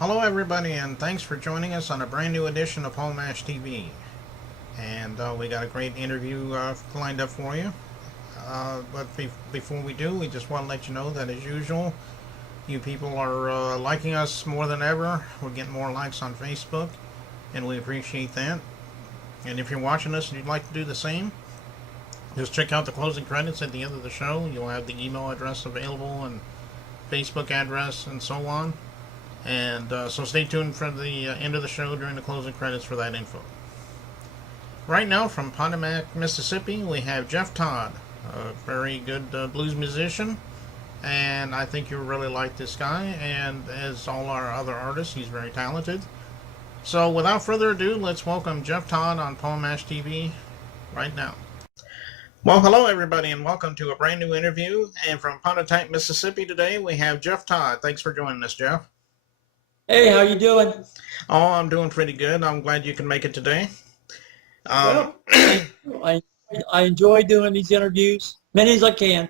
Hello, everybody, and thanks for joining us on a brand new edition of Home Mash TV. And we got a great interview lined up for you. But before we do, we just want to let you know that, as usual, you people are liking us more than ever. We're getting more likes on Facebook, and we appreciate that. And if you're watching us and you'd like to do the same, just check out the closing credits at the end of the show. You'll have the email address available and Facebook address and so on. And so stay tuned for the end of the show during the closing credits for that info. Right now, from Pontotoc, Mississippi, we have Jeff Todd, a very good blues musician, and I think you'll really like this guy. And as all our other artists, he's very talented. So without further ado, let's welcome Jeff Todd on Paul Mash TV right now. Well, hello everybody, and welcome to a brand new interview. And from Pontotoc, Mississippi today, we have Jeff Todd. Thanks for joining us, Jeff. Hey, how you doing? Oh, I'm doing pretty good. I'm glad you can make it today. Well, I enjoy doing these interviews, many as I can.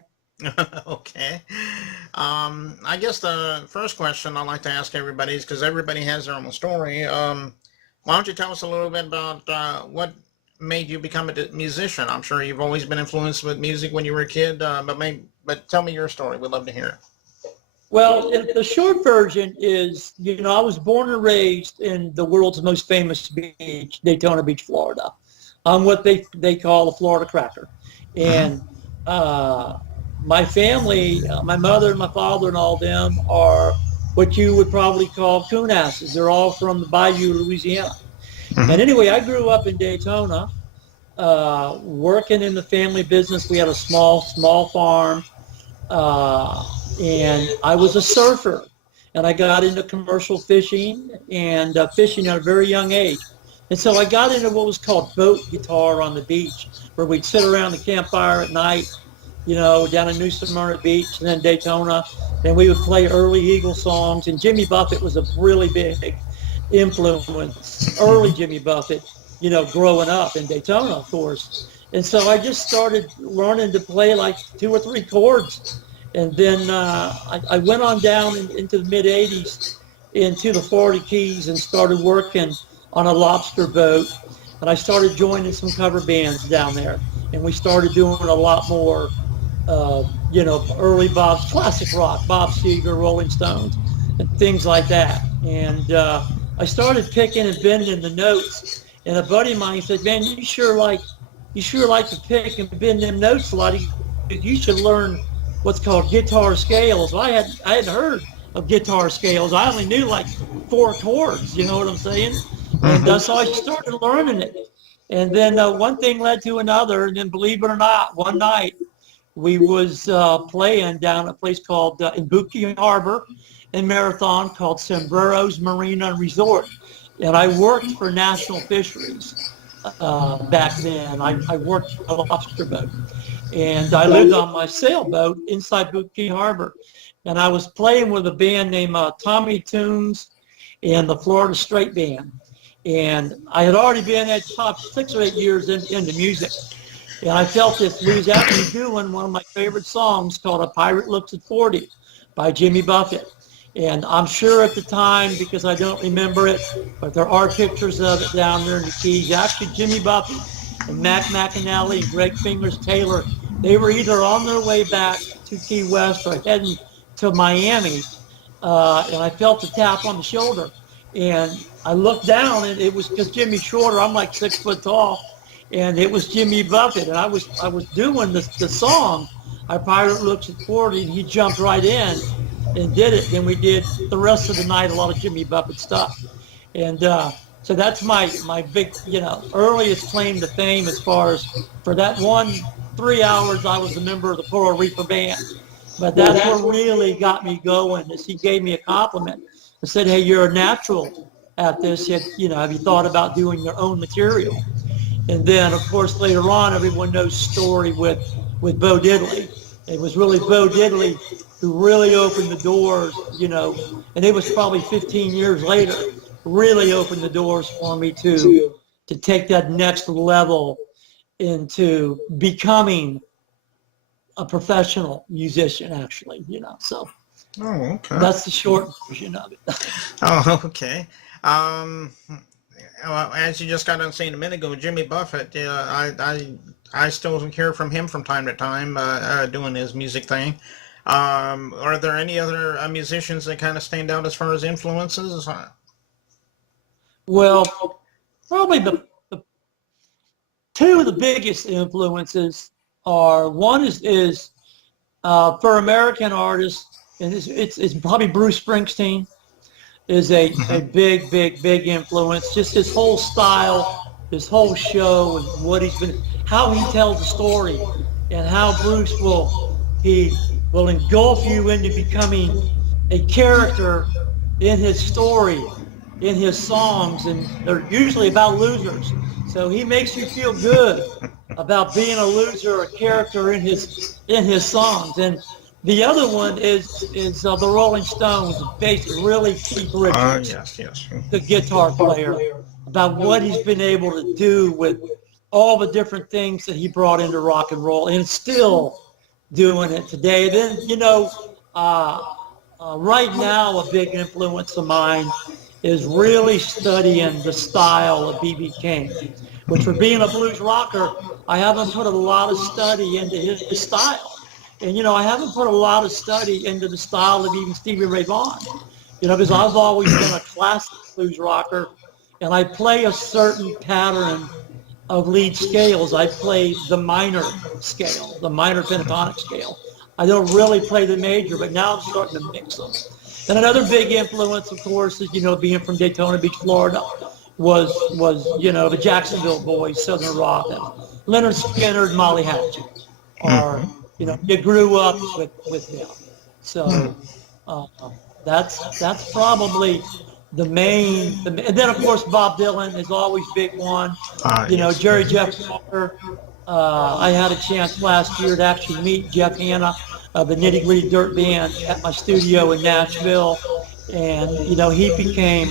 Okay. I guess the first question I like to ask everybody is, because everybody has their own story. Why don't you tell us a little bit about what made you become a musician? I'm sure you've always been influenced with music when you were a kid, but tell me your story. We'd love to hear it. Well, the short version is, I was born and raised in the world's most famous beach, Daytona Beach, Florida. I'm what they call a Florida cracker. And my family, my mother and my father and all them are what you would probably call coon asses. They're all from the Bayou, Louisiana. And anyway, I grew up in Daytona, working in the family business. We had a small farm. And I was a surfer, and I got into commercial fishing and fishing at a very young age. And so I got into what was called boat guitar on the beach, where we'd sit around the campfire at night, down in New Smyrna Beach and then Daytona, and we would play early Eagle songs. And Jimmy Buffett was a really big influence, early Jimmy Buffett, growing up in Daytona, of course. And so I just started learning to play like 2 or 3 chords. And then I went on down into the mid-'80s into the Florida Keys and started working on a lobster boat. And I started joining some cover bands down there. And we started doing a lot more, early classic rock, Bob Seger, Rolling Stones, and things like that. And I started picking and bending the notes. And a buddy of mine said, "Man, you sure like to pick and bend them notes a lot. You should learn what's called guitar scales." Well, I hadn't heard of guitar scales. I only knew like 4 chords, you know what I'm saying? And so I started learning it. And then one thing led to another. And then, believe it or not, one night we was playing down at a place called in Bookie Harbor in Marathon called Sombreros Marina and Resort. And I worked for National Fisheries back then. I worked on a lobster boat. And I lived on my sailboat inside Bookie Harbor. And I was playing with a band named Tommy Tunes and the Florida Straight Band. And I had already been at top 6 or 8 years into music. And I felt this, we was actually doing one of my favorite songs called A Pirate Looks at 40 by Jimmy Buffett. And I'm sure at the time, because I don't remember it, but there are pictures of it down there in the Keys. Actually, Jimmy Buffett and Mac McAnally and Greg Fingers Taylor, they were either on their way back to Key West or heading to Miami, and I felt a tap on the shoulder. And I looked down, and it was because Jimmy's shorter. I'm like 6 foot tall, and it was Jimmy Buffett. And I was doing the song, "Our Pirate Looks at 40," and he jumped right in and did it. And we did the rest of the night a lot of Jimmy Buffett stuff. And so that's my big, earliest claim to fame as far as for that 3 hours I was a member of the Coral Reaper Band. But that's what really got me going, is he gave me a compliment and said, "Hey, you're a natural at this. Have you thought about doing your own material?" And then, of course, later on, everyone knows the story with Bo Diddley. It was really Bo Diddley who really opened the doors, and it was probably 15 years later, really opened the doors for me to take that next level into becoming a professional musician, actually, So Oh, okay. That's the short version of it. Oh, okay. Um, well, as you just got on saying a minute ago, Jimmy Buffett, I still hear from him from time to time, doing his music thing. Are there any other musicians that kind of stand out as far as influences? Well, probably the two of the biggest influences are one is for American artists, and it's probably Bruce Springsteen is a big influence. Just his whole style, his whole show, and what he's been, how he tells the story, and how Bruce will engulf you into becoming a character in his story, in his songs, and they're usually about losers. So he makes you feel good about being a loser, a character in his songs. And the other one is the Rolling Stones, basically really Keith Richards, Yes. the guitar player, about what he's been able to do with all the different things that he brought into rock and roll, and still doing it today. Then, right now, a big influence of mine is really studying the style of B.B. King, which, for being a blues rocker, I haven't put a lot of study into his style. And, I haven't put a lot of study into the style of even Stevie Ray Vaughan, because I've always been a classic blues rocker, and I play a certain pattern of lead scales. I play the minor scale, the minor pentatonic scale. I don't really play the major, but now I'm starting to mix them. And another big influence, of course, is, being from Daytona Beach, Florida, was the Jacksonville Boys, Southern Rock, and Leonard Skinner and Molly Hatchet, or you grew up with them. So that's probably the main. And then, of course, Bob Dylan is always big one. Yes. Jerry Jeff Walker. I had a chance last year to actually meet Jeff Hanna of the Nitty Gritty Dirt Band at my studio in Nashville, and he became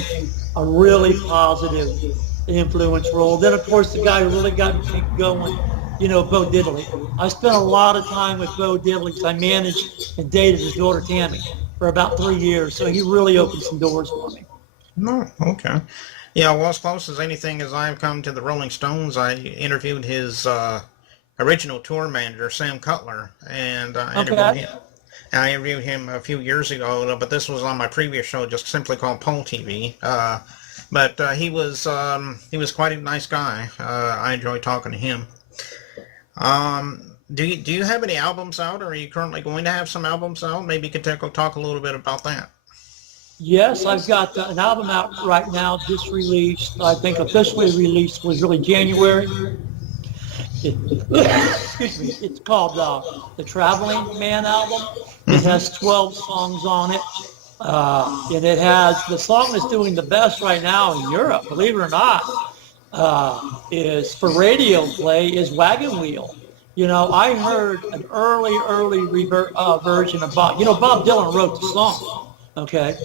a really positive influence role. Then, of course, the guy who really got me going, Bo Diddley. I spent a lot of time with Bo Diddley because I managed and dated his daughter Tammy for about 3 years, so he really opened some doors for me. No, okay. Yeah, well, as close as anything as I've come to the Rolling Stones, I interviewed his original tour manager, Sam Cutler, and I interviewed him a few years ago, but this was on my previous show, just simply called Pole TV. But he was quite a nice guy. I enjoyed talking to him. Do you have any albums out, or are you currently going to have some albums out? Maybe you could talk a little bit about that. Yes, I've got an album out right now, just released. I think officially released was really January. Excuse me. It's called the Traveling Man album. It has 12 songs on it. And it has, the song that's doing the best right now in Europe, believe it or not, is for radio play, is Wagon Wheel. I heard an early version of Bob. Bob Dylan wrote the song. Okay.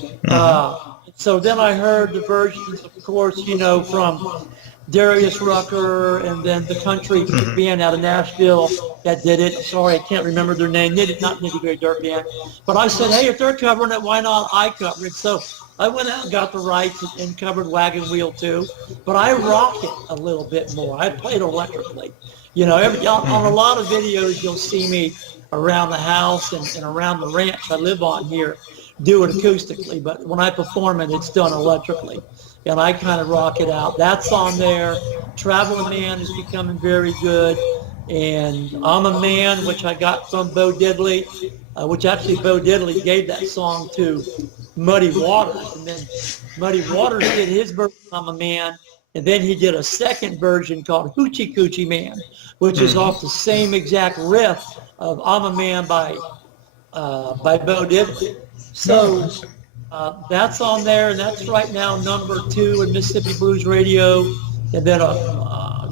So then I heard the versions, of course, from Darius Rucker, and then the country band out of Nashville that did it. Sorry, I can't remember their name. Not Nitty Gritty Dirt Band. But I said, hey, if they're covering it, why not I cover it? So I went out and got the rights and covered Wagon Wheel too. But I rock it a little bit more. I played electrically. On a lot of videos, you'll see me around the house and around the ranch I live on here, do it acoustically, but when I perform it, it's done electrically, and I kind of rock it out. That's on there. Traveling Man is becoming very good, and I'm a Man, which I got from Bo Diddley, which actually Bo Diddley gave that song to Muddy Waters, and then Muddy Waters did his version, I'm a Man, and then he did a second version called Hoochie Coochie Man, which is off the same exact riff of I'm a Man by Bo Diddley. So that's on there, and that's right now number 2 in Mississippi Blues Radio. And then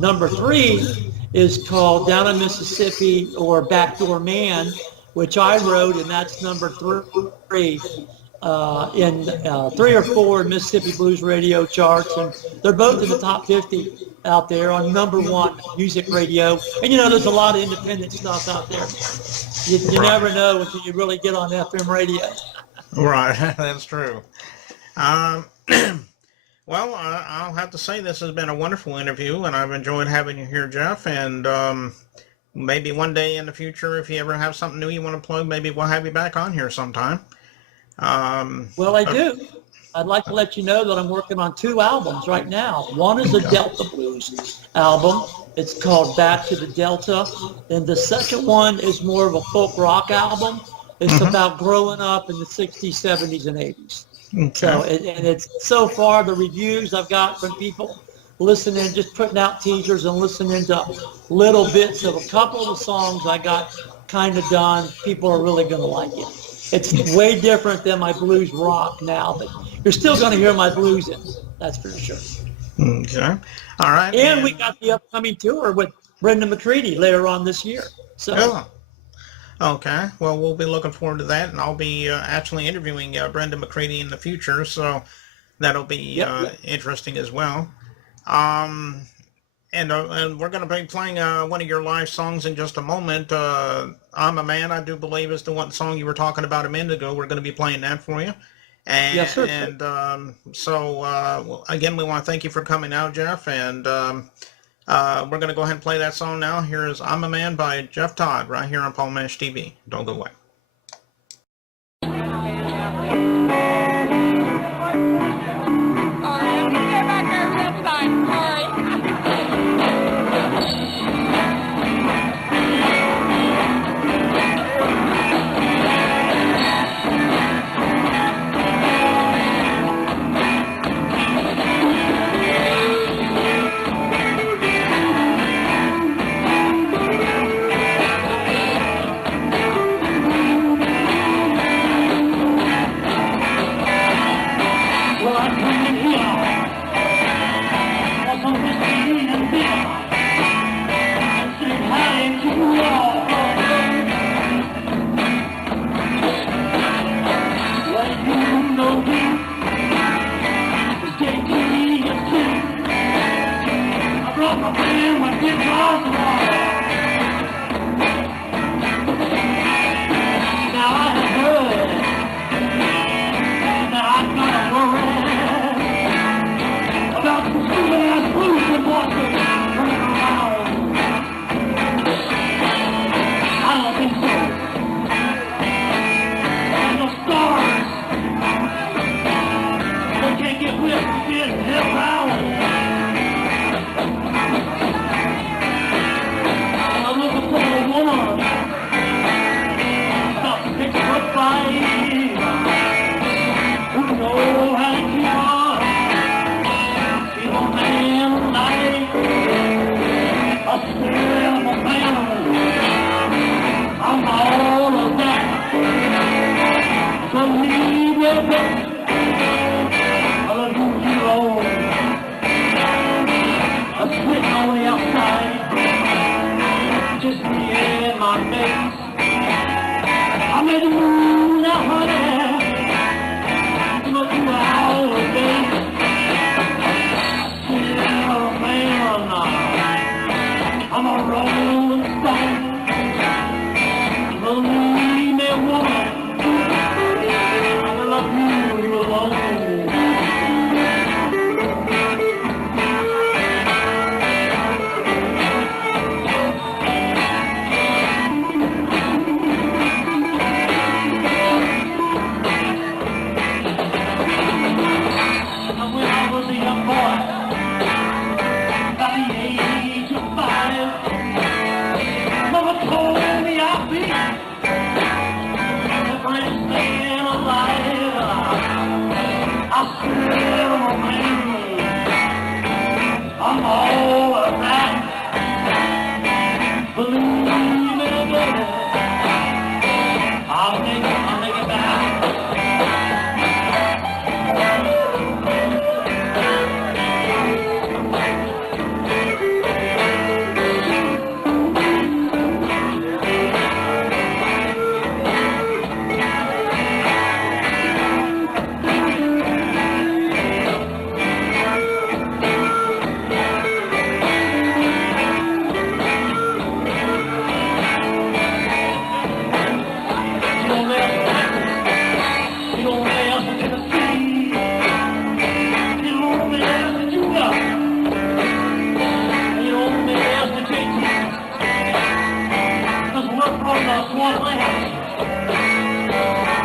number 3 is called Down in Mississippi, or Backdoor Man, which I wrote, and that's number 3 in 3 or 4 in Mississippi Blues Radio charts. And they're both in the top 50 out there on number 1 music radio. And there's a lot of independent stuff out there. You never know until you really get on FM radio. Right, that's true. Um, well, I'll have to say this has been a wonderful interview, and I've enjoyed having you here, Jeff. And maybe one day in the future, if you ever have something new you want to plug, maybe we'll have you back on here sometime. Um, Well, I uh, do. I'd like to let you know that I'm working on 2 albums right now. One is a okay. Delta Blues album. It's called Back to the Delta. And the second one is more of a folk rock album. It's Hmm. about growing up in the 60s, 70s, and 80s. Okay. So, and it's so far the reviews I've got from people listening, just putting out teasers and listening to little bits of a couple of the songs I got kind of done. People are really going to like it. It's way different than my blues rock now, but you're still going to hear my blues in it. That's for sure. Okay. All right. And we And got the upcoming tour with Brendan McCready later on this year. So, oh, okay. Well, we'll be looking forward to that, and I'll be actually interviewing Brenda McCready in the future, so that'll be yep, yep. interesting as well. Um, and we're going to be playing one of your live songs in just a moment. "I'm a Man," I do believe, is the one song you were talking about a minute ago. We're going to be playing that for you. Yes, sir. Well, again, we want to thank you for coming out, Jeff. And we're going to go ahead and play that song now. Here is "I'm a Man" by Jeff Todd, right here on Paul Mash TV. Don't go away.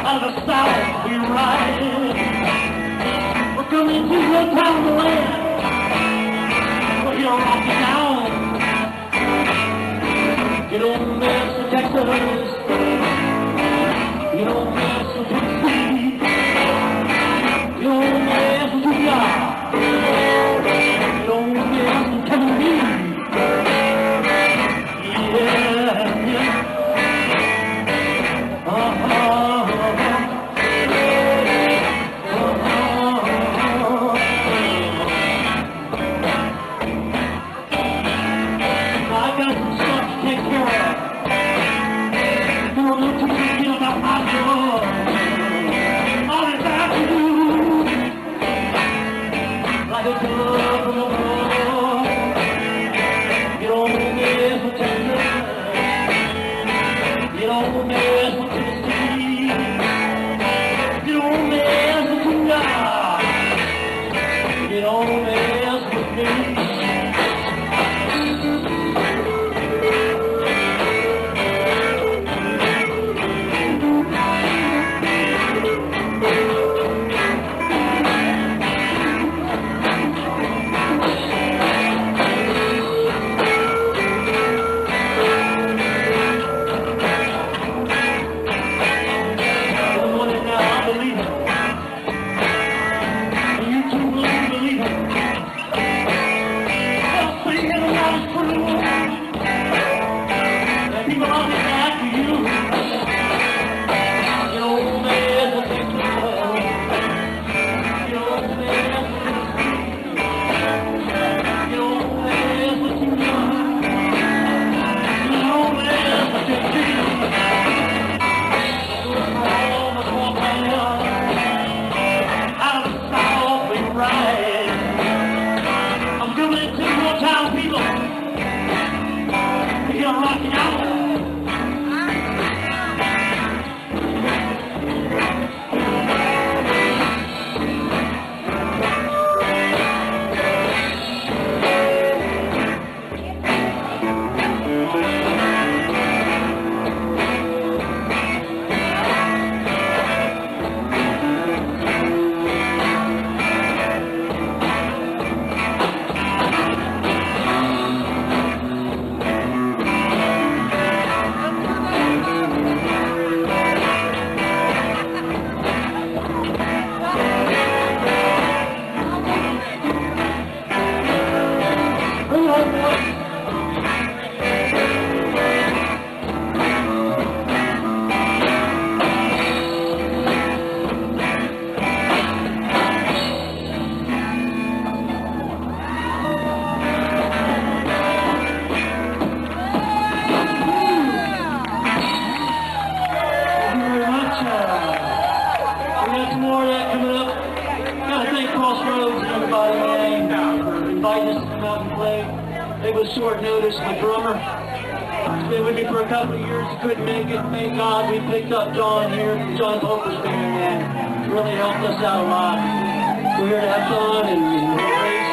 Out of the south we ride. We're coming to your town to land. We're here rocking down. You don't mess with Texas. You don't mess with Tennessee. You don't mess with Utah. You don't mess with Tennessee. Yeah, yeah. It was short notice. My drummer, he's been with me for a couple of years. He couldn't make it. Thank God we picked up John here, John Poker's band, man. Really helped us out a lot. We're here to have fun and raise